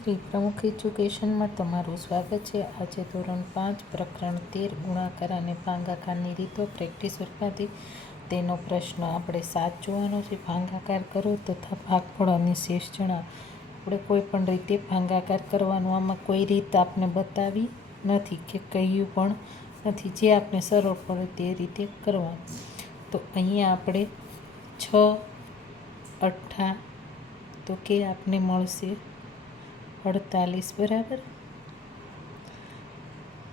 શ્રી પ્રમુખ એજ્યુકેશનમાં તમારું સ્વાગત છે। આજે ધોરણ 5 પ્રકરણ 13 ગુણાકાર અને ભાગાકારની રીતો પ્રેક્ટિસ વર્ગમાંથી તેનો પ્રશ્ન આપણે 7 જોવાનો છે। ભાગાકાર કરો તથા ભાગફળ અને શેષ જણાવો। આપણે કોઈ પણ રીતે ભાગાકાર કરવાનો, આમાં કોઈ રીત આપને બતાવી નથી કે કહ્યું પણ નથી, જે આપને સરળ પડે તે રીતે કરવાનું। તો અહીંયા આપણે 6 8 તો કે આપને મળશે 48 બરાબર।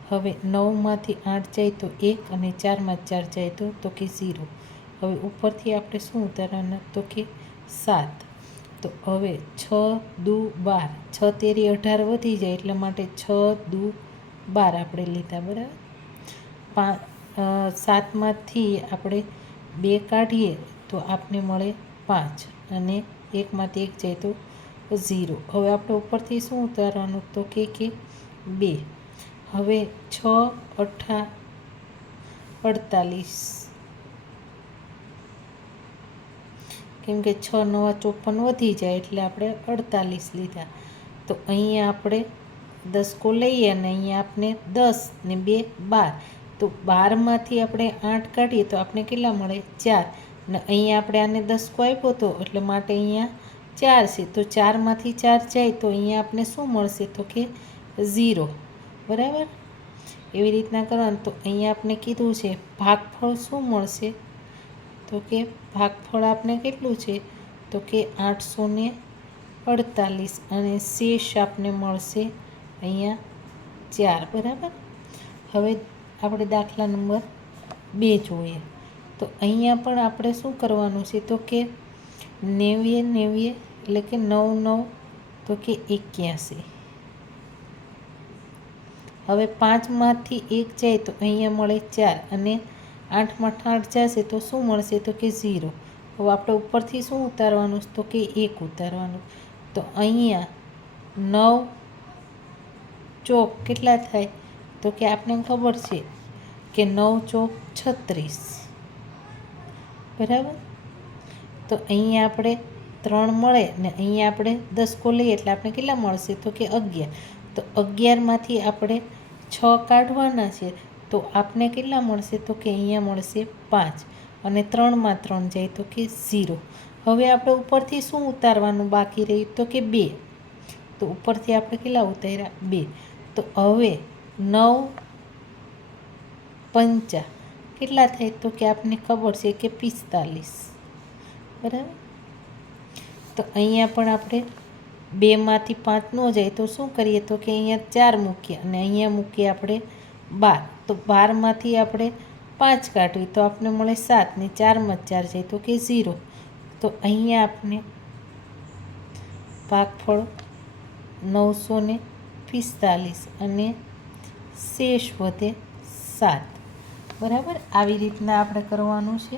હવે 9માંથી 8 જાય તો 1 અને 4માં 4 જાય તો કે 0। હવે ઉપરથી આપણે શું ઉતારવાના તો કે 7। તો હવે 6 દુ 12, 6 તેરી 18 વધી જાય એટલા માટે 6 દુ 12 આપણે લીધા બરાબર। 7માંથી આપણે 2 કાઢીએ તો આપને મળે 5 અને 1માંથી 1 જાય તો 0। હવે આપણે ઉપરથી શું ઉતારવાનું તો કે 2। હવે 6 8 48, કેમ કે 6 9 54 વધી જાય એટલે આપણે 48 લીધા। તો અહીંયા આપણે 10 લઈએ અને અહીંયા આપણે 10 ને 2 12, તો 12માંથી આપણે 8 કાઢીએ તો આપણે કેટલા મળે 4, અને અહીંયા આપણે આને 10 આપ્યો હતો એટલે માટે અહીંયા 4 છે। તો 4માંથી 4 જાય તો અહીંયા આપણે શું મળશે તો કે 0 બરાબર। એવી રીતના કરવાનું। તો અહીંયા આપણે કીધું છે ભાગફળ શું મળશે તો કે ભાગફળ આપણે કેટલું છે તો કે 848 અને શેષ આપને મળશે અહીંયા 4 બરાબર। હવે આપણે દાખલા નંબર 2 જોઈએ। તો અહીંયા પણ આપણે શું કરવાનું છે તો કે 90 એટલે કે 9 9 તો કે 81। હવે 5માંથી 1 જાય તો અહીંયા મળે 4 અને 8માં 8 જશે તો શું મળશે તો કે 0। હવે આપણે ઉપરથી શું ઉતારવાનું તો કે 1 ઉતારવાનું। તો અહીંયા 9 ચોક કેટલા થાય તો કે આપને ખબર છે કે 9 ચોક 36 બરાબર। તો અહીંયા આપણે 3 મળે ને અહીંયા આપણે 10 લઈએ એટલે આપણે કેટલા મળશે તો કે 11। તો 11માંથી આપણે 6 કાઢવાના છે તો આપને કેટલા મળશે તો કે અહીંયા મળશે 5 અને 3માં 3 જાય તો કે 0। હવે આપણે ઉપરથી શું ઉતારવાનું બાકી રહ્યું તો કે 2। તો ઉપરથી આપણે કેટલા ઉતાર્યા 2। તો હવે 9 5 કેટલા થાય તો કે આપને ખબર છે કે 45 બરાબર। તો અહીંયા પણ આપણે 2માંથી 5 ન જાય તો શું કરીએ તો કે અહીંયા 4 મૂકીએ અને અહીંયા મૂકીએ આપણે 12। તો 12માંથી આપણે 5 કાઢવી તો આપણે મળે 7 ને 4માં 4 જાય તો કે 0। તો અહીંયા આપણે ભાગફળ 945 અને શેષ વધે 7 બરાબર। આવી રીતના આપણે કરવાનું છે।